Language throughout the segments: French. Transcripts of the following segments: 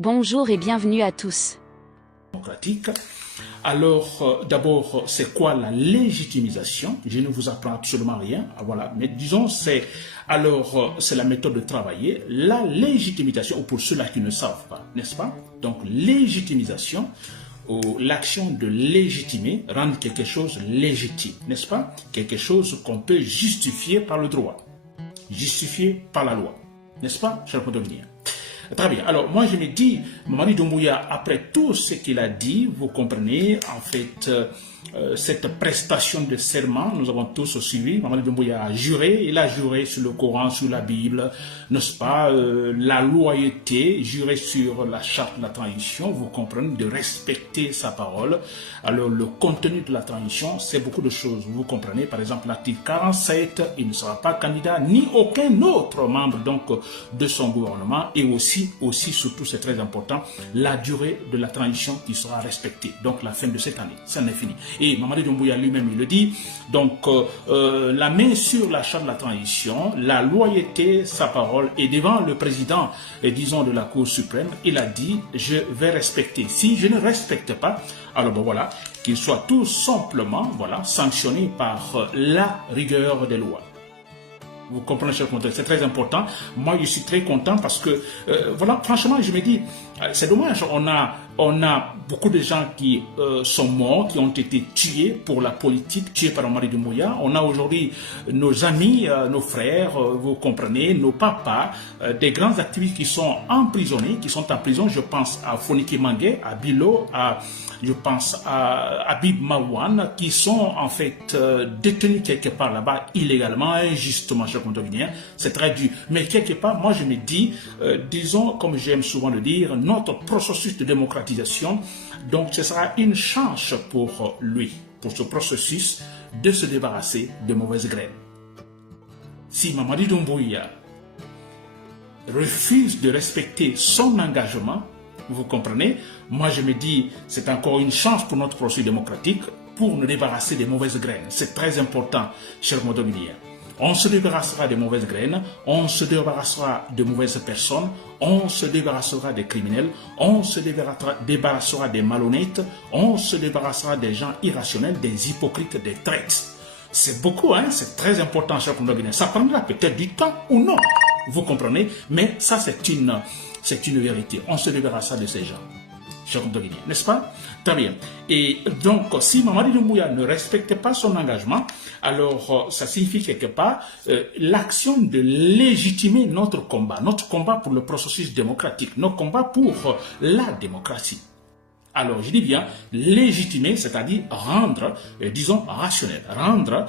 Bonjour et bienvenue à tous. Démocratique. Alors, d'abord, c'est quoi la légitimisation? Je ne vous apprends absolument rien. Voilà. Mais disons, c'est la méthode de travailler. La légitimisation, ou pour ceux-là qui ne savent pas, n'est-ce pas? Donc, légitimisation, ou l'action de légitimer, rendre quelque chose légitime, n'est-ce pas? Quelque chose qu'on peut justifier par le droit, justifier par la loi, n'est-ce pas, cher Podomnia? Très bien. Alors, moi, je me dis, Mamadi Doumbouya, après tout ce qu'il a dit, vous comprenez, en fait, cette prestation de serment, nous avons tous suivi. Mamadi Doumbouya a juré, il a juré sur le Coran, sur la Bible, n'est-ce pas, la loyauté, juré sur la charte de la transition, vous comprenez, de respecter sa parole. Alors, le contenu de la transition, c'est beaucoup de choses, vous comprenez. Par exemple, l'article 47, il ne sera pas candidat, ni aucun autre membre, donc, de son gouvernement, et aussi, surtout, c'est très important, la durée de la transition qui sera respectée. Donc, la fin de cette année, ça n'est fini. Et Mamadi Doumbouya lui-même, il le dit, donc, la main sur la charte de la transition, la loyauté, sa parole, et devant le président, disons, de la Cour suprême, il a dit, je vais respecter. Si je ne respecte pas, alors bon, voilà, qu'il soit tout simplement, voilà, sanctionné par la rigueur des lois. Vous comprenez, cher contexte, c'est très important. Moi, je suis très content parce que, voilà, franchement, je me dis, c'est dommage, on a beaucoup de gens qui sont morts, qui ont été tués pour la politique, tués par Mamadi Doumbouya. On a aujourd'hui nos amis, nos frères, vous comprenez, nos papas, des grands activistes qui sont emprisonnés, qui sont en prison. Je pense à Foniki Mangue, à Bilo, je pense à Habib Marouane, qui sont en fait détenus quelque part là-bas illégalement, injustement, cher condominien. C'est très dur. Mais quelque part, moi je me dis, disons, comme j'aime souvent le dire, notre processus de démocratisation, donc ce sera une chance pour lui, pour ce processus, de se débarrasser de mauvaises graines. Si Mamadi Doumbouya refuse de respecter son engagement, vous comprenez, moi je me dis, c'est encore une chance pour notre processus démocratique pour nous débarrasser des mauvaises graines. C'est très important, cher Modomilien. On se débarrassera des mauvaises graines, on se débarrassera de mauvaises personnes, on se débarrassera des criminels, on se débarrassera des malhonnêtes, on se débarrassera des gens irrationnels, des hypocrites, des traîtres. C'est beaucoup, hein, c'est très important, cher Modomilien. Ça prendra peut-être du temps ou non, vous comprenez, mais ça c'est une vérité. On se débarrassera de ces gens, cher Modomilien, n'est-ce pas? Très bien. Et donc, si Mamadi Doumbouya ne respecte pas son engagement, alors ça signifie quelque part l'action de légitimer notre combat pour le processus démocratique, notre combat pour la démocratie. Alors, je dis bien légitimer, c'est-à-dire rendre, disons, rationnel, rendre,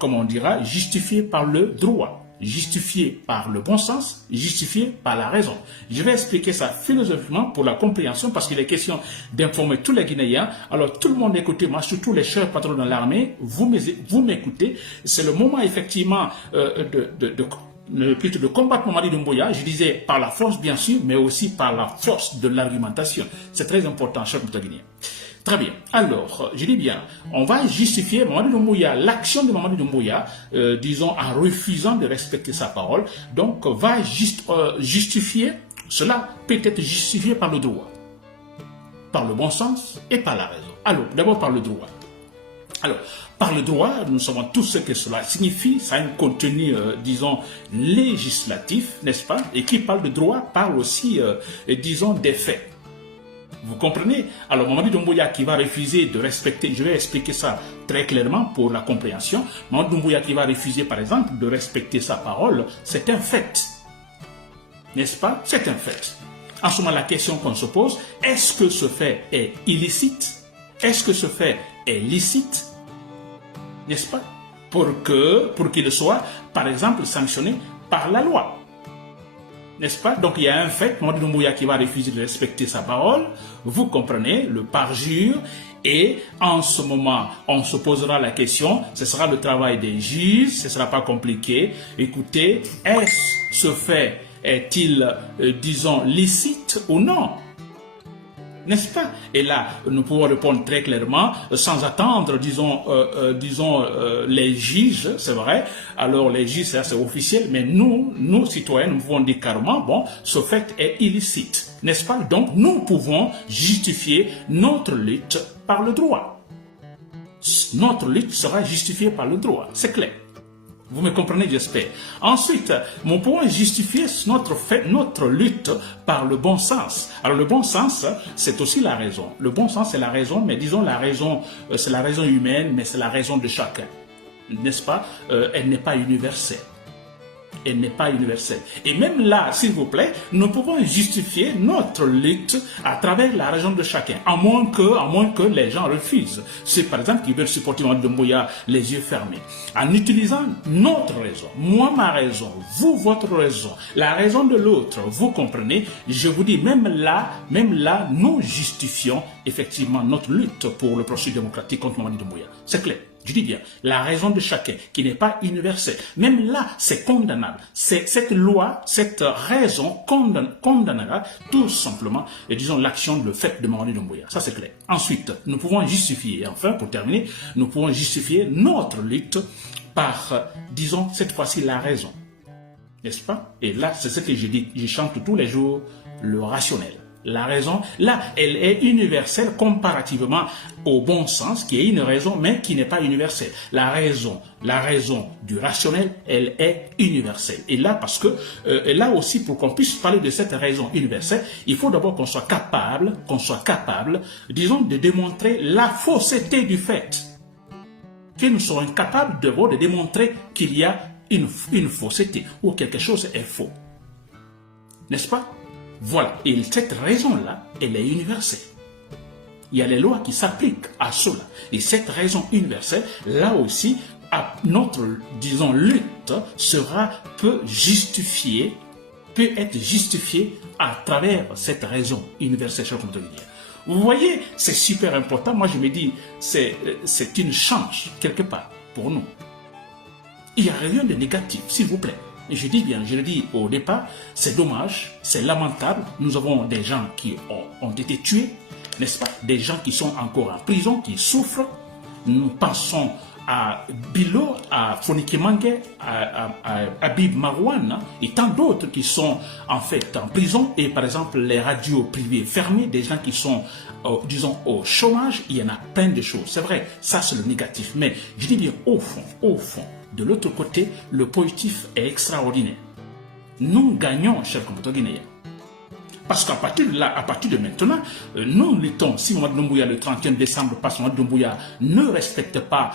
comme on dira, justifié par le droit. Justifié par le bon sens, justifié par la raison. Je vais expliquer ça philosophiquement pour la compréhension parce qu'il est question d'informer tous les Guinéens. Alors tout le monde écoutez, moi surtout les chers patrons dans l'armée, vous m'écoutez. C'est le moment effectivement plutôt de combattre Mamadi Doumbouya, je disais par la force bien sûr, mais aussi par la force de l'argumentation. C'est très important, chers Guinéens. Très bien. Alors, je dis bien, on va justifier Mamadi Doumbouya, l'action de Mamadi Doumbouya, disons, en refusant de respecter sa parole. Donc, va justifier, cela peut être justifié par le droit, par le bon sens et par la raison. Alors, d'abord par le droit. Alors, par le droit, nous savons tous ce que cela signifie. Ça a un contenu, disons, législatif, n'est-ce pas? Et qui parle de droit parle aussi, disons, des faits. Vous comprenez? Alors, Mamadi Doumbouya qui va refuser de respecter, je vais expliquer ça très clairement pour la compréhension. Mamadi Doumbouya qui va refuser, par exemple, de respecter sa parole, c'est un fait. N'est-ce pas? C'est un fait. En ce moment, la question qu'on se pose, est-ce que ce fait est illicite? Est-ce que ce fait est licite? N'est-ce pas? Pour qu'il soit, par exemple, sanctionné par la loi. N'est-ce pas? Donc il y a un fait, Mamadi Doumbouya qui va refuser de respecter sa parole, vous comprenez, le parjure, et en ce moment, on se posera la question, ce sera le travail des juges, ce ne sera pas compliqué. Écoutez, ce fait est-il, disons, licite ou non? N'est-ce pas? Et là, nous pouvons répondre très clairement, sans attendre, disons, les juges, c'est vrai. Alors, les juges, c'est officiel, mais nous, citoyens, nous pouvons dire carrément, bon, ce fait est illicite. N'est-ce pas? Donc, nous pouvons justifier notre lutte par le droit. Notre lutte sera justifiée par le droit, c'est clair. Vous me comprenez, j'espère. Ensuite, nous pouvons justifier notre lutte par le bon sens. Alors, le bon sens, c'est aussi la raison. Le bon sens, c'est la raison, mais disons la raison, c'est la raison humaine, mais c'est la raison de chacun. N'est-ce pas? Elle n'est pas universelle. Elle n'est pas universelle. Et même là, s'il vous plaît, nous pouvons justifier notre lutte à travers la raison de chacun, à moins que les gens refusent. C'est par exemple qu'ils veulent supporter Mamadi Doumbouya les yeux fermés. En utilisant notre raison, moi ma raison, vous votre raison, la raison de l'autre, vous comprenez, je vous dis, même là, nous justifions effectivement notre lutte pour le processus démocratique contre Mamadi Doumbouya. C'est clair. Je dis bien, la raison de chacun, qui n'est pas universelle. Même là, c'est condamnable. Cette loi, cette raison condamnera tout simplement, disons, l'action, le fait de Mamadi Doumbouya. Ça, c'est clair. Ensuite, nous pouvons justifier, enfin, pour terminer, nous pouvons justifier notre lutte par, disons, cette fois-ci, la raison. N'est-ce pas? Et là, c'est ce que je dis, je chante tous les jours, le rationnel. La raison, là, elle est universelle comparativement au bon sens, qui est une raison, mais qui n'est pas universelle. La raison du rationnel, elle est universelle. Et là, parce que, là aussi, pour qu'on puisse parler de cette raison universelle, il faut d'abord qu'on soit capable, disons, de démontrer la fausseté du fait. Que nous soyons capables de démontrer qu'il y a une fausseté, ou quelque chose est faux. N'est-ce pas? Voilà, et cette raison-là, elle est universelle. Il y a les lois qui s'appliquent à cela. Et cette raison universelle, là aussi, notre, disons, lutte peut être justifiée à travers cette raison universelle. Vous voyez, c'est super important. Moi, je me dis, c'est une chance, quelque part, pour nous. Il n'y a rien de négatif, s'il vous plaît. Et je dis bien, je le dis au départ, c'est dommage, c'est lamentable. Nous avons des gens qui ont été tués, n'est-ce pas? Des gens qui sont encore en prison, qui souffrent. Nous pensons à Bilo, à Fonike Mange, à Habib Marouane et tant d'autres qui sont en fait en prison. Et par exemple, les radios privées fermées, des gens qui sont, disons, au chômage, il y en a plein de choses. C'est vrai, ça c'est le négatif. Mais je dis bien, au fond, de l'autre côté, le positif est extraordinaire. Nous gagnons, chers compatriotes guinéens. Parce qu'à partir de là, à partir de maintenant, nous luttons. Si Mamadi Doumbouya, le 31 décembre, parce que Mamadi Doumbouya ne respecte pas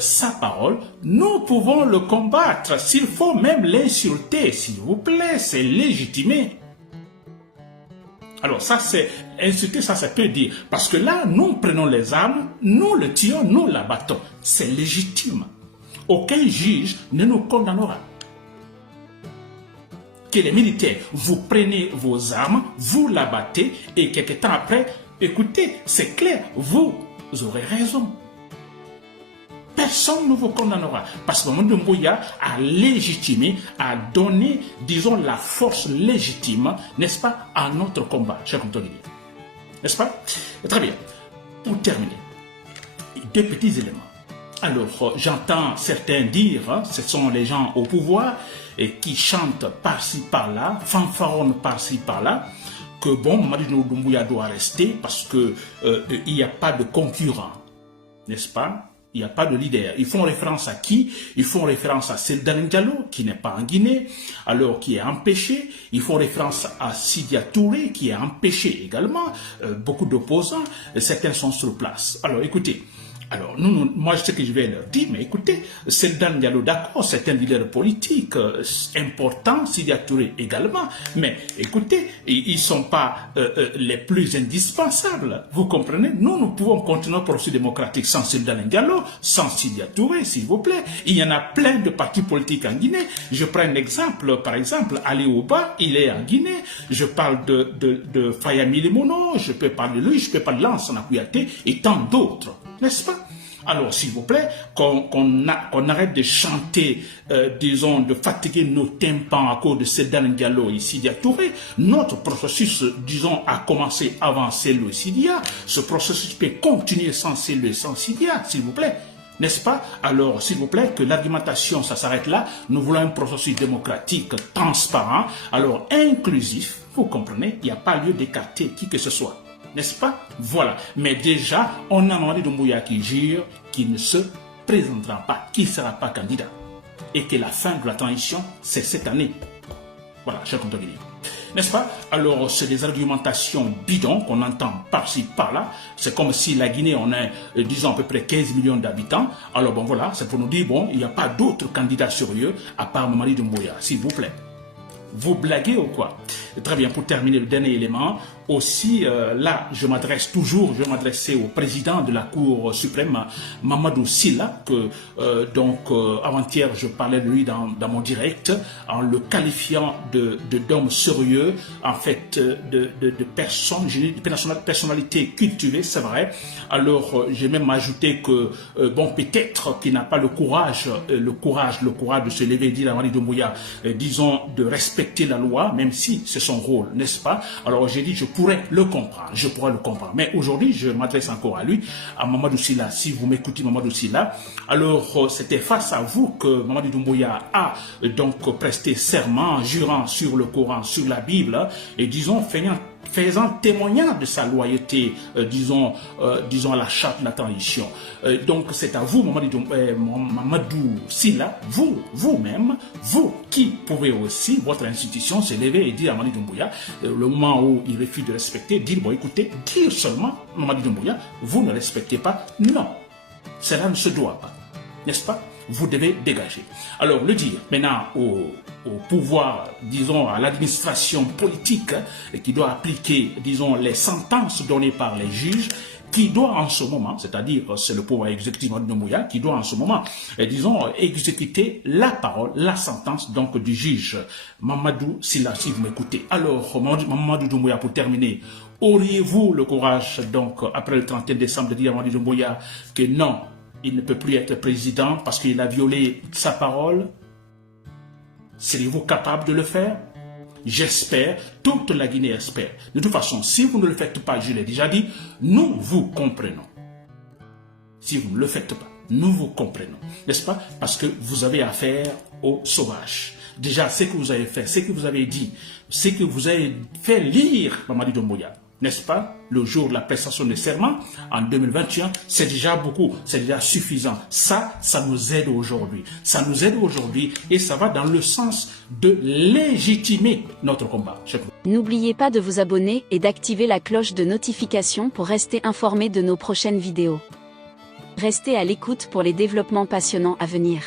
sa parole, nous pouvons le combattre. S'il faut même l'insulter, s'il vous plaît, c'est légitimé. Alors ça, c'est insulter, ça peut dire. Parce que là, nous prenons les armes, nous le tirons, nous l'abattons. C'est légitime. Aucun juge ne nous condamnera. Que les militaires, vous prenez vos armes, vous l'abattez et quelques temps après, écoutez, c'est clair, vous aurez raison. Personne ne vous condamnera parce que Mamadi Doumbouya a légitimé, a donné, disons, la force légitime, n'est-ce pas, à notre combat, cher compatriotes. N'est-ce pas? Très bien. Pour terminer, deux petits éléments. Alors, j'entends certains dire, ce sont les gens au pouvoir et qui chantent par-ci par-là, fanfaronnent par-ci par-là, que bon, Mamadi Doumbouya doit rester parce que il n'y a pas de concurrent, n'est-ce pas? Il n'y a pas de leader. Ils font référence à qui? Ils font référence à Seldane Diallo, qui n'est pas en Guinée, alors qui est empêché. Ils font référence à Sidya Touré, qui est empêché également. Beaucoup d'opposants, certains sont sur place. Alors écoutez, alors, moi, je sais que je vais leur dire, mais écoutez, Seldane Diallo, d'accord, c'est un leader politique important, Sidya Touré également, mais écoutez, ils ne sont pas les plus indispensables, vous comprenez? Nous pouvons continuer notre processus démocratique sans Seldane Diallo, sans Sidya Touré, s'il vous plaît. Il y en a plein de partis politiques en Guinée. Je prends un exemple, par exemple, Ali Ouba, il est en Guinée. Je parle de Fayami Limono, je peux parler de lui, je peux parler de Lansana Kouyaté et tant d'autres. N'est-ce pas? Alors, s'il vous plaît, qu'on arrête de chanter, disons, de fatiguer nos tympans à cause de Seldane Diallo et Sidya Touré. Notre processus, disons, a commencé avant Sello et Sidya. Ce processus peut continuer sans Sello et sans Sidya, s'il vous plaît. N'est-ce pas? Alors, s'il vous plaît, que l'argumentation, ça s'arrête là. Nous voulons un processus démocratique, transparent, alors inclusif. Vous comprenez? Il n'y a pas lieu d'écarter qui que ce soit. N'est-ce pas? Voilà. Mais déjà, on a Mamadi Doumbouya qui jure qu'il ne se présentera pas, qu'il ne sera pas candidat. Et que la fin de la transition, c'est cette année. Voilà, cher compagnie. N'est-ce pas? Alors, c'est des argumentations bidons qu'on entend par-ci, par-là. C'est comme si la Guinée, on a, disons, à peu près 15 millions d'habitants. Alors, bon, voilà, c'est pour nous dire, bon, il n'y a pas d'autres candidats sérieux à part Mamadi Doumbouya, s'il vous plaît. Vous blaguez ou quoi? Très bien, pour terminer le dernier élément, aussi, là, je vais m'adresser au président de la Cour suprême, Mamadou Sylla, que, avant-hier, je parlais de lui dans mon direct, en le qualifiant d'homme sérieux, en fait, de personne, de personnalité cultivée, c'est vrai. Alors, j'ai même ajouté que, bon, peut-être qu'il n'a pas le courage de se lever et dire à Mamadi Doumbouya, disons, de respecter la loi, même si c'est son rôle, n'est-ce pas? Alors, j'ai dit, je pourrais le comprendre. Mais aujourd'hui, je m'adresse encore à lui, à Mamadou Sylla. Si vous m'écoutez, Mamadou Sylla, alors c'était face à vous que Mamadi Doumbouya a donc presté serment, jurant sur le Coran, sur la Bible, et disons, faisant témoignage de sa loyauté, disons à la charte de la transition. Donc c'est à vous, Mamadou Sylla, vous-même, vous qui pouvez aussi, votre institution, se lever et dire à Mamadi Doumbouya, le moment où il refuse de respecter, dire, bon écoutez, dire seulement, Mamadi Doumbouya, vous ne respectez pas, non, cela ne se doit pas, n'est-ce pas? Vous devez dégager. Alors, le dire maintenant au pouvoir, disons, à l'administration politique qui doit appliquer, disons, les sentences données par les juges, qui doit en ce moment, c'est-à-dire c'est le pouvoir exécutif de Doumbouya, qui doit en ce moment, disons, exécuter la parole, la sentence donc du juge Mamadou Sylla, si vous m'écoutez. Alors, Mamadou Doumbouya, pour terminer, auriez-vous le courage, donc, après le 31 décembre, de dire à Mamadou Doumbouya que non, il ne peut plus être président parce qu'il a violé sa parole? Seriez-vous capable de le faire? J'espère, toute la Guinée espère. De toute façon, si vous ne le faites pas, je l'ai déjà dit, nous vous comprenons. Si vous ne le faites pas, nous vous comprenons. N'est-ce pas? Parce que vous avez affaire aux sauvages. Déjà, ce que vous avez fait, ce que vous avez dit, ce que vous avez fait lire Mamadi Doumbouya, n'est-ce pas? Le jour de la prestation de serment, en 2021, c'est déjà beaucoup, c'est déjà suffisant. Ça nous aide aujourd'hui. Ça nous aide aujourd'hui et ça va dans le sens de légitimer notre combat. N'oubliez pas de vous abonner et d'activer la cloche de notification pour rester informé de nos prochaines vidéos. Restez à l'écoute pour les développements passionnants à venir.